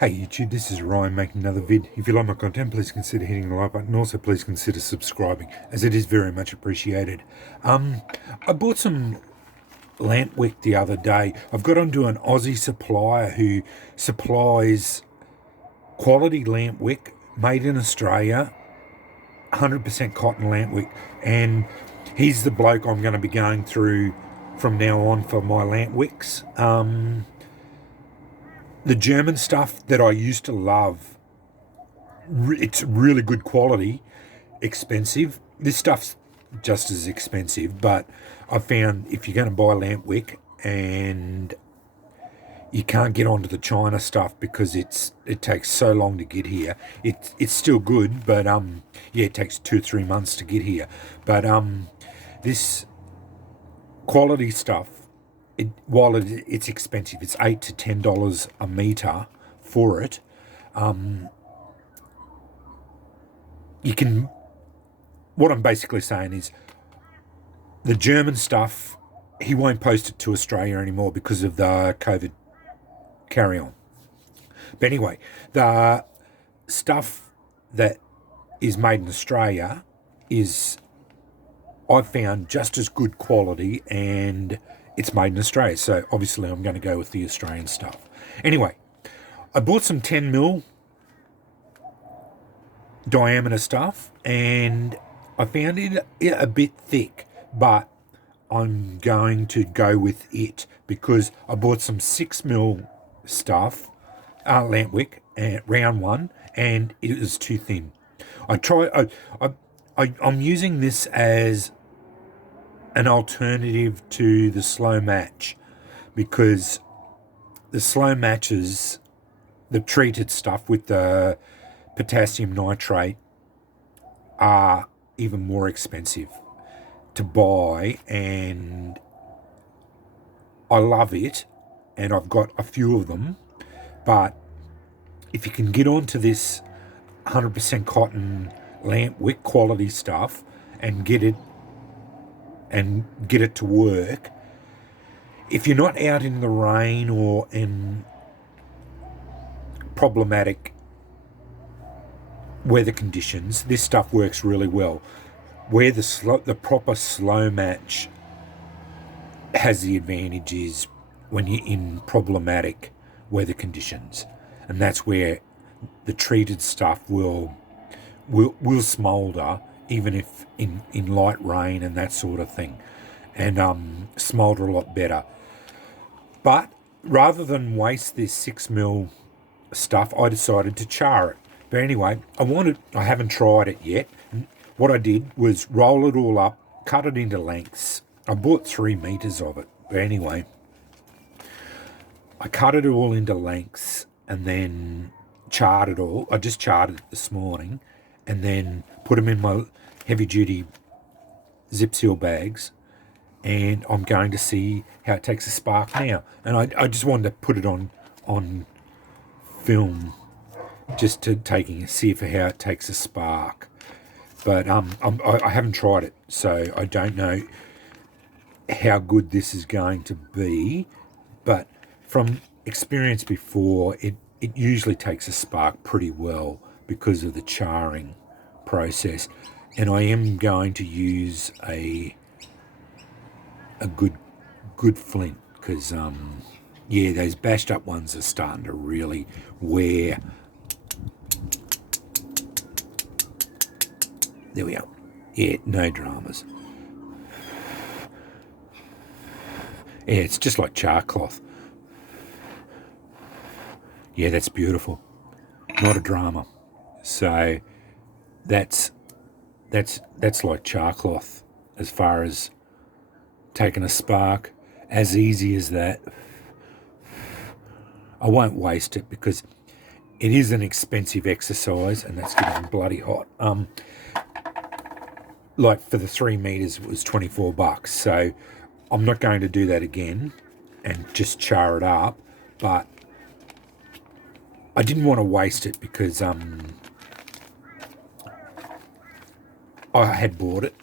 Hey YouTube, this is Ryan making another vid. If you like my content, please consider hitting the like button. Also, please consider subscribing, as it is very much appreciated. I bought some lamp wick the other day. I've got onto an Aussie supplier who supplies quality lamp wick made in Australia, 100% cotton lamp wick, and he's the bloke I'm going to be going through from now on for my lamp wicks. The German stuff that I used to love, it's really good quality, expensive. This stuff's just as expensive, but I found if you're going to buy lamp wick and you can't get onto the China stuff because it takes so long to get here. It's still good, but yeah, it takes 2 or 3 months to get here. But this quality stuff, while it's expensive, it's $8 to $10 a meter for it. You can. What I'm basically saying is, the German stuff, he won't post it to Australia anymore because of the COVID carry on. But anyway, the stuff that is made in Australia is, I've found, just as good quality, and it's made in Australia. So obviously I'm going to go with the Australian stuff. Anyway, I bought some 10mm diameter stuff, and I found it a bit thick, but I'm going to go with it because I bought some 6mm stuff, lamp wick, round one, and it was too thin. I'm using this as an alternative to the slow match, because the slow matches, the treated stuff with the potassium nitrate, are even more expensive to buy, and I love it, and I've got a few of them. But if you can get onto this 100% cotton lamp wick quality stuff and get it to work, if you're not out in the rain or in problematic weather conditions, this stuff works really well. Where the proper slow match has the advantage is when you're in problematic weather conditions, and that's where the treated stuff will smolder, even if in light rain and that sort of thing, and smolder a lot better. But rather than waste this 6mm stuff, I decided to char it. But anyway, I haven't tried it yet. What I did was roll it all up, cut it into lengths. I bought 3 meters of it. But anyway, I cut it all into lengths and then charred it all. I just charred it this morning and then put them in my heavy duty zip seal bags, and I'm going to see how it takes a spark now. And I just wanted to put it on film, just to see how it takes a spark. But I haven't tried it, so I don't know how good this is going to be. But from experience before, it usually takes a spark pretty well because of the charring process. And I am going to use a good flint, because yeah, those bashed up ones are starting to really wear. There we are. Yeah, no dramas. Yeah, it's just like char cloth. Yeah, that's beautiful. Not a drama. So that's like char cloth as far as taking a spark. As easy as that. I won't waste it because it is an expensive exercise, and that's getting bloody hot. Like for the 3 meters, it was $24. So I'm not going to do that again and just char it up. But I didn't want to waste it because I had bought it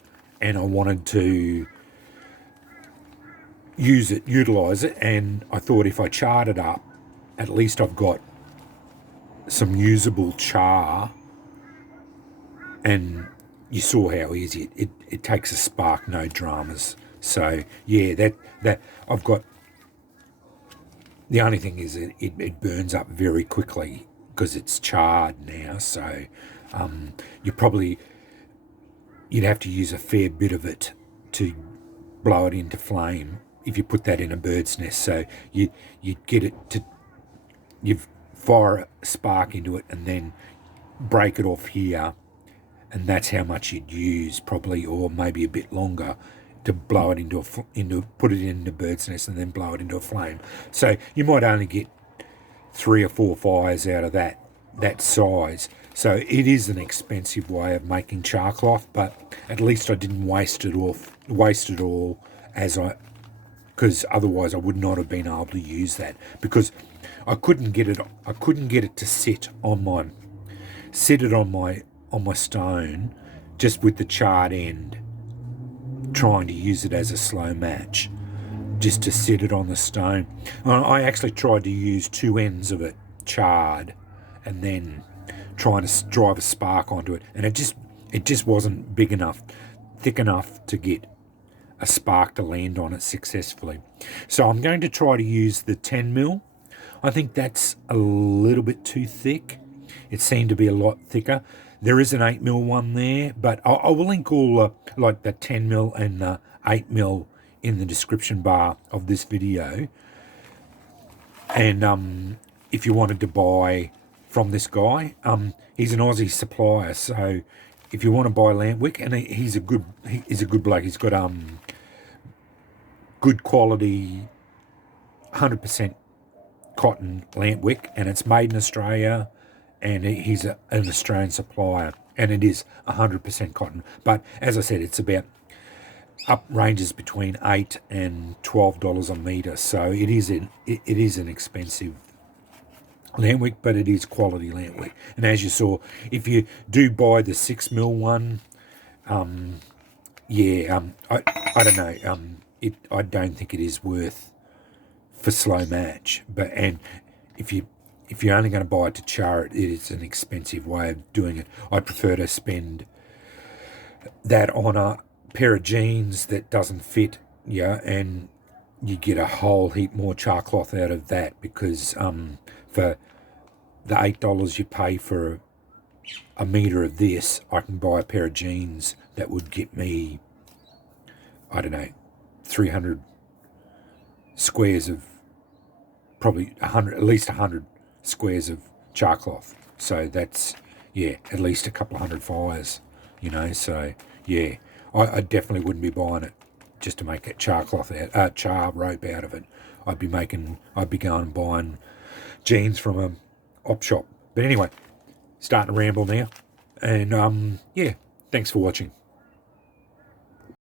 and I wanted to utilize it, and I thought if I charred it up, at least I've got some usable char, and you saw how easy it takes a spark, no dramas. So yeah, that I've got. The only thing is it burns up very quickly because it's charred now. So you you'd have to use a fair bit of it to blow it into flame if you put that in a bird's nest. So you'd get it to you fire a spark into it and then break it off here, and that's how much you'd use probably, or maybe a bit longer, to blow it into put it in the bird's nest and then blow it into a flame. So you might only get 3 or 4 fires out of that size. So it is an expensive way of making char cloth, but at least I didn't waste it all because otherwise I would not have been able to use that, because I couldn't get it to sit on my stone just with the charred end, trying to use it as a slow match, just to sit it on the stone. I actually tried to use 2 ends of it charred and then trying to drive a spark onto it, and it just wasn't big enough, thick enough to get a spark to land on it successfully. So I'm going to try to use the 10mm. I think that's a little bit too thick. It seemed to be a lot thicker. There is an 8mm one there, but I will link all like the 10mm and the 8mm in the description bar of this video. And if you wanted to buy from this guy, he's an Aussie supplier. So if you want to buy lamp wick, and he's a good bloke. He's got good quality, 100% cotton lamp wick, and it's made in Australia. And he's an Australian supplier, and it is 100% cotton. But as I said, it's about ranges between $8 and $12 a metre. So it is an expensive lamp wick, but it is quality lamp wick. And as you saw, if you do buy the 6mm one, I don't know. I don't think it is worth for slow match. And if you're only going to buy it to char it, it is an expensive way of doing it. I prefer to spend that on a pair of jeans that doesn't fit, and you get a whole heap more char cloth out of that, because for the $8 you pay for a metre of this, I can buy a pair of jeans that would get me, I don't know, 300 squares of, probably 100, at least 100 squares of char cloth. So that's, at least a couple of 100 fires, so I definitely wouldn't be buying it just to make it char rope out of it. I'd be going and buying jeans from a op shop. But anyway, starting to ramble now, and thanks for watching.